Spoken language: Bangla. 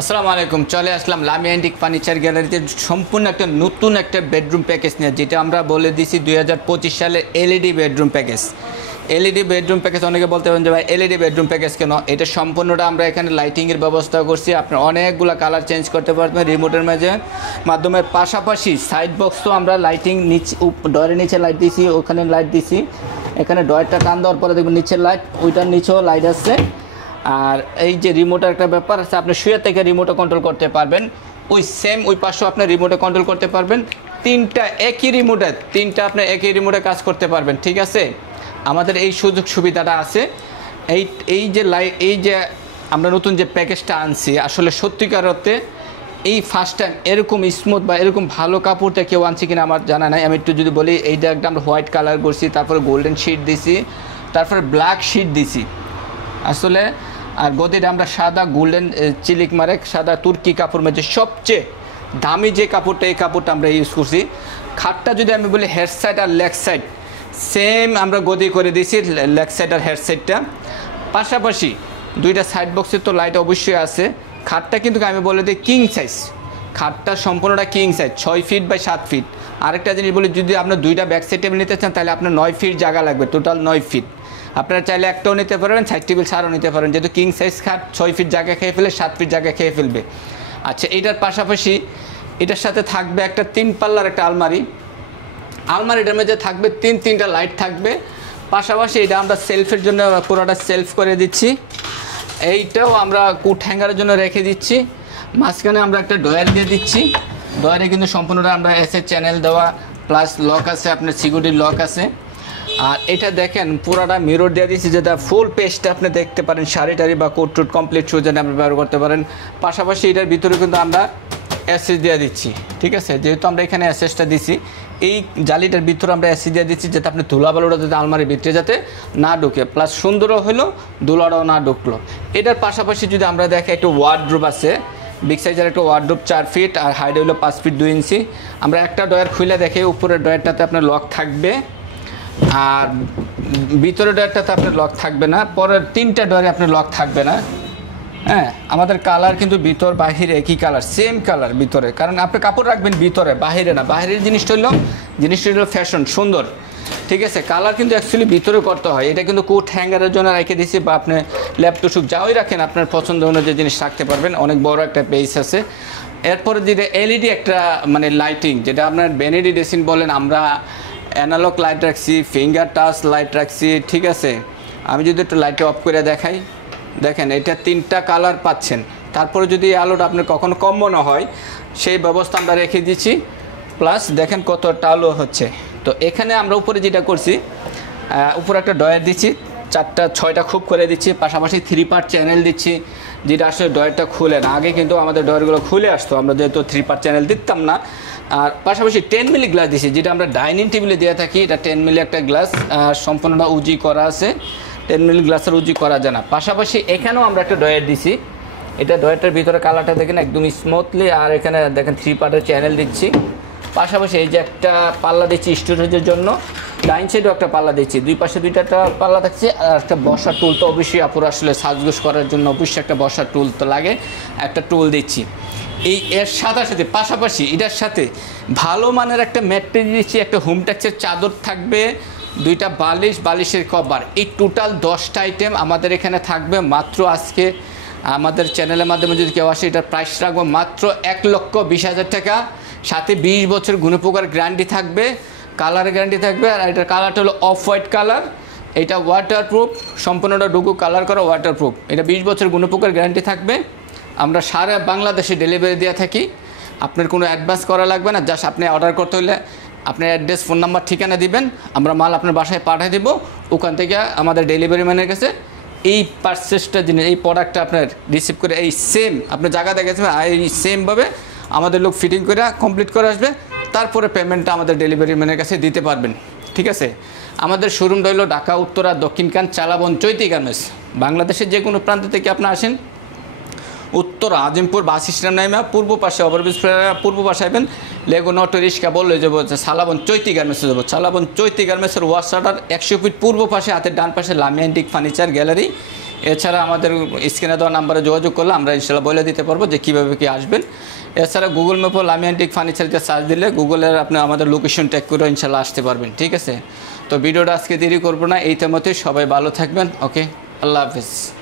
আসসালামু আলাইকুম। চলে আসলাম লামি অ্যান্টিক ফার্নিচার গ্যালারিতে সম্পূর্ণ একটা নতুন একটা বেডরুম প্যাকেজ নিয়ে, যেটা আমরা বলে দিছি 2025 সালে LED bedroom package. LED bedroom package অনেকে বলতে পারেন যে ভাই এলইডি বেডরুম প্যাকেজ কেন? এটা সম্পূর্ণটা আমরা এখানে লাইটিংয়ের ব্যবস্থা করছি। আপনার অনেকগুলো কালার চেঞ্জ করতে পারবেন রিমোটের মাধ্যমে। পাশাপাশি সাইড বক্সও আমরা লাইটিং নিচে ডয়ের নিচে লাইট দিছি, ওখানে লাইট দিছি। এখানে ডয়েরটা টান দেওয়ার পরে দেখবেন নিচের লাইট, ওইটার নিচেও লাইট আছে। আর এই যে রিমোটের একটা ব্যাপার আছে, আপনি শুয়ে থেকে রিমোটও কন্ট্রোল করতে পারবেন। ওই পাশেও আপনি রিমোটে কন্ট্রোল করতে পারবেন। তিনটা একই রিমোটে কাজ করতে পারবেন। ঠিক আছে, আমাদের এই সুযোগ সুবিধাটা আছে। এই যে আমরা নতুন যে প্যাকেজটা আনছি, আসলে সত্যিকার অর্থে এই ফার্স্ট টাইম এরকম স্মুথ বা এরকম ভালো কাপড়টা কেউ আনছি কিনা আমার জানা নাই। আমি একটু যদি বলি, এইটা একটা আমরা হোয়াইট কালার করছি, তারপরে গোল্ডেন শিট দিছি, তারপরে ব্ল্যাক শিট দিছি আসলে। আর গদিটা আমরা সাদা গোল্ডেন চিলিক মারেক সাদা তুর্কি কাপড় মধ্যে সবচেয়ে দামি যে কাপড়টা, এই কাপড়টা আমরা ইউজ করছি। খাটটা যদি আমি বলি হেড সাইড আর লেগ সাইড সেম আমরা গদি করে দিয়েছি, লেগ সাইড আর হেড সাইডটা। পাশাপাশি দুইটা সাইড বক্সের তো লাইট অবশ্যই আছে। খাটটা কিন্তু আমি বলে দিই কিং সাইজ, খাটটা সম্পূর্ণটা king size, 6 feet by 7 feet. আরেকটা জিনিস বলি, যদি আপনার দুইটা ব্যাক সাইড টেবিল নিতে চান তাহলে আপনার 9 ফিট জায়গা লাগবে, টোটাল 9 ফিট। আপনারা চাইলে একটাও নিতে পারবেন, সাইড টেবিল ছাড়াও নিতে পারেন, যেহেতু কিং সাইজ খাট 6 ফিট জায়গা খেয়ে ফেলে, 7 ফিট জায়গা খেয়ে ফেলবে। আচ্ছা, এটার পাশাপাশি এটার সাথে থাকবে একটা 3 পাল্লার একটা আলমারিটার মধ্যে থাকবে তিনটা লাইট থাকবে। পাশাপাশি এটা আমরা সেলফের জন্য পুরোটা সেলফ করে দিচ্ছি। এইটাও আমরা কুট হ্যাঙ্গারের জন্য রেখে দিচ্ছি। মাঝখানে আমরা একটা ডয়ার দিয়ে দিচ্ছি। ডয়ারে কিন্তু সম্পূর্ণটা আমরা এসে চ্যানেল দেওয়া, প্লাস লক আছে, আপনার সিকিউরিটি লক আছে। আর এটা দেখেন পুরাটা মিরর দিয়ে দিচ্ছি, যেটা ফুল পেজটা আপনি দেখতে পারেন, শাড়ি টাড়ি বা কোট টুট কমপ্লিট শু যেন আপনি ব্যবহার করতে পারেন। পাশাপাশি এটার ভিতরে কিন্তু আমরা অ্যাসেস দিয়ে দিচ্ছি। ঠিক আছে, যেহেতু আমরা এখানে অ্যাসেসটা দিচ্ছি, এই জালিটার ভিতরে আমরা অ্যাসেস দিয়ে দিচ্ছি, যাতে আপনি ধুলাবালুটা যাতে আলমারির ভিতরে যাতে না ঢুকে, প্লাস সুন্দরও হলো, ধুলাটাও না ঢুকলো। এটার পাশাপাশি যদি আমরা দেখি, একটা ওয়ার্ডরোব আছে, বিগ সাইজের একটা ওয়ার্ডরোব 4 ফিট আর হাইট হলো 5 ফিট 2 ইঞ্চি। আমরা একটা ডয়ার খুলে দেখে, উপরের ডয়ারটাতে আপনার লক থাকবে, আর ভিতরের ডয়ারটাতে আপনার লক থাকবে না। পরের 3টা ডয়ারে আপনার লক থাকবে না। হ্যাঁ, আমাদের কালার কিন্তু ভিতর বাহিরে একই কালার, সেম কালার ভিতরে, কারণ আপনি কাপড় রাখবেন ভিতরে, বাহিরে না। বাহিরের জিনিসটা হলো ফ্যাশন, সুন্দর। ঠিক আছে, কালার কিন্তু অ্যাকচুয়ালি ভিতরে করতে হয়। এটা কিন্তু কোট হ্যাঙ্গারের জন্য রেখে দিয়েছি, বা আপনি ল্যাপটপ যাওয়াই রাখেন, আপনার পছন্দ অনুযায়ী জিনিস রাখতে পারবেন। অনেক বড় একটা পেজ আছে। এরপরে যেটা এলইডি একটা লাইটিং, যেটা আপনার ভ্যানিটি ড্রেসিং বলেন, আমরা অ্যানালগ লাইট রাখছি, ফিঙ্গার টাচ লাইট রাখছি। ঠিক আছে, আমি যদি একটু লাইটটা অফ করে দেখাই, দেখেন এটা 3টা কালার পাচ্ছেন। তারপরে যদি এই আলোটা আপনার কখনো কম মনে হয়, সেই ব্যবস্থা আমরা রেখে দিচ্ছি। প্লাস দেখেন কতটা আলো হচ্ছে। তো এখানে আমরা উপরে যেটা করছি, উপরে একটা ডয়ার দিচ্ছি, 6টা খুব করে দিচ্ছি। পাশাপাশি 3 পার্ট চ্যানেল দিচ্ছি, যেটা আসলে ডয়ারটা খুলে না। আগে কিন্তু আমাদের ডয়ারগুলো খুলে আসতো, আমরা যেহেতু 3 পার্ট চ্যানেল দিতাম না। আর পাশাপাশি 10 মিলি গ্লাস দিচ্ছি, যেটা আমরা ডাইনিং টেবিলে দিয়ে থাকি। এটা 10 মিলি একটা গ্লাস, সম্পূর্ণটা উজি করা আছে। 10 মিলি গ্লাসের উজি করা যায় না। পাশাপাশি এখানেও আমরা একটা ডয়ার দিছি। এটা ডয়ারটার ভিতরে কালারটা দেখেন একদম স্মুথলি। আর এখানে দেখেন 3 পার্টের চ্যানেল দিচ্ছি। পাশাপাশি এই যে একটা পাল্লা দিচ্ছি স্টোরেজের জন্য, ডাইন সাইডেও একটা পাল্লা দিচ্ছি, 2 পাশে 2টা পাল্লা থাকছে। আর একটা বসার টুল তো অবশ্যই আপুর আসলে সাজগোজ করার জন্য অবশ্যই একটা বসার টুল তো লাগে, একটা টুল দিচ্ছি। এর সাথে পাশাপাশি এটার সাথে ভালো মানের একটা ম্যাট্রেস দিচ্ছি, একটা হোম ট্যাক্সের চাদর থাকবে, 2টা বালিশের কভার। এই টোটাল 10টা আইটেম আমাদের এখানে থাকবে। মাত্র আজকে আমাদের চ্যানেলের মাধ্যমে যদি কেউ আসে, এটার প্রাইস রাখবো মাত্র 1,20,000 টাকা। সাথে 20 বছর গুণপোকার গ্যারান্টি থাকবে, কালার গ্যারান্টি থাকবে। আর এটার কালারটা হলো অফ হোয়াইট কালার। এটা ওয়াটারপ্রুফ, সম্পূর্ণটা ডুগু কালার করা ওয়াটারপ্রুফ। এটা 20 বছর গুণপোকার গ্যারান্টি থাকবে। আমরা সারা বাংলাদেশে ডেলিভারি দেওয়া থাকি। আপনার কোনো অ্যাডভান্স করা লাগবে না, জাস্ট আপনি অর্ডার করতে হলে আপনার অ্যাড্রেস, ফোন নাম্বার, ঠিকানা দিবেন, আমরা মাল আপনার বাসায় পাঠিয়ে দেবো। ওখান থেকে আমাদের ডেলিভারি ম্যানের কাছে এই পারচেসটা জিনিস, এই প্রোডাক্টটা আপনার রিসিভ করে এই সেম আপনার জায়গা দেখেছেন, এই সেমভাবে আমাদের লোক ফিটিং করে কমপ্লিট করে আসবে। তারপরে পেমেন্টটা আমাদের ডেলিভারি ম্যানের কাছে দিতে পারবেন। ঠিক আছে, আমাদের শোরুম রইল ঢাকা উত্তরা দক্ষিণকান চালাবন চৈতি গার্মেন্টস। বাংলাদেশের যে কোনো প্রান্ত থেকে আপনি আসেন, উত্তর আজিমপুর বাস স্ট্যান্ড নামে পূর্ব পাশে ওভারব্রিজ, পূর্ব পাশে আসবেন, লেগুন অটো রিক্সা বললে যাবো সালাবন চৈতি গার্মেন্টসে যাবো। সালাবন চৈতি গার্মেন্টসের ওয়াশাটার 100 ফিট পূর্ব পাশে, হাতের ডান পাশে লামি অ্যান্টিক ফার্নিচার গ্যালারি। এছাড়া আমাদের স্ক্রিনে দেওয়া নাম্বারে যোগাযোগ করলে আমরা ইনশাল্লাহ বলে দিতে পারবো যে কীভাবে কি আসবেন। এছাড়া গুগল ম্যাপও লামি অ্যান্টিক ফার্নিচারকে সার্চ দিলে গুগলের আপনি আমাদের লোকেশন ট্যাগ করে ইনশাল্লাহ আসতে পারবেন। ঠিক আছে, তো ভিডিওটা আজকে দেরি করবো না, এই তেমতেই সবাই ভালো থাকবেন। ওকে, আল্লাহ হাফিজ।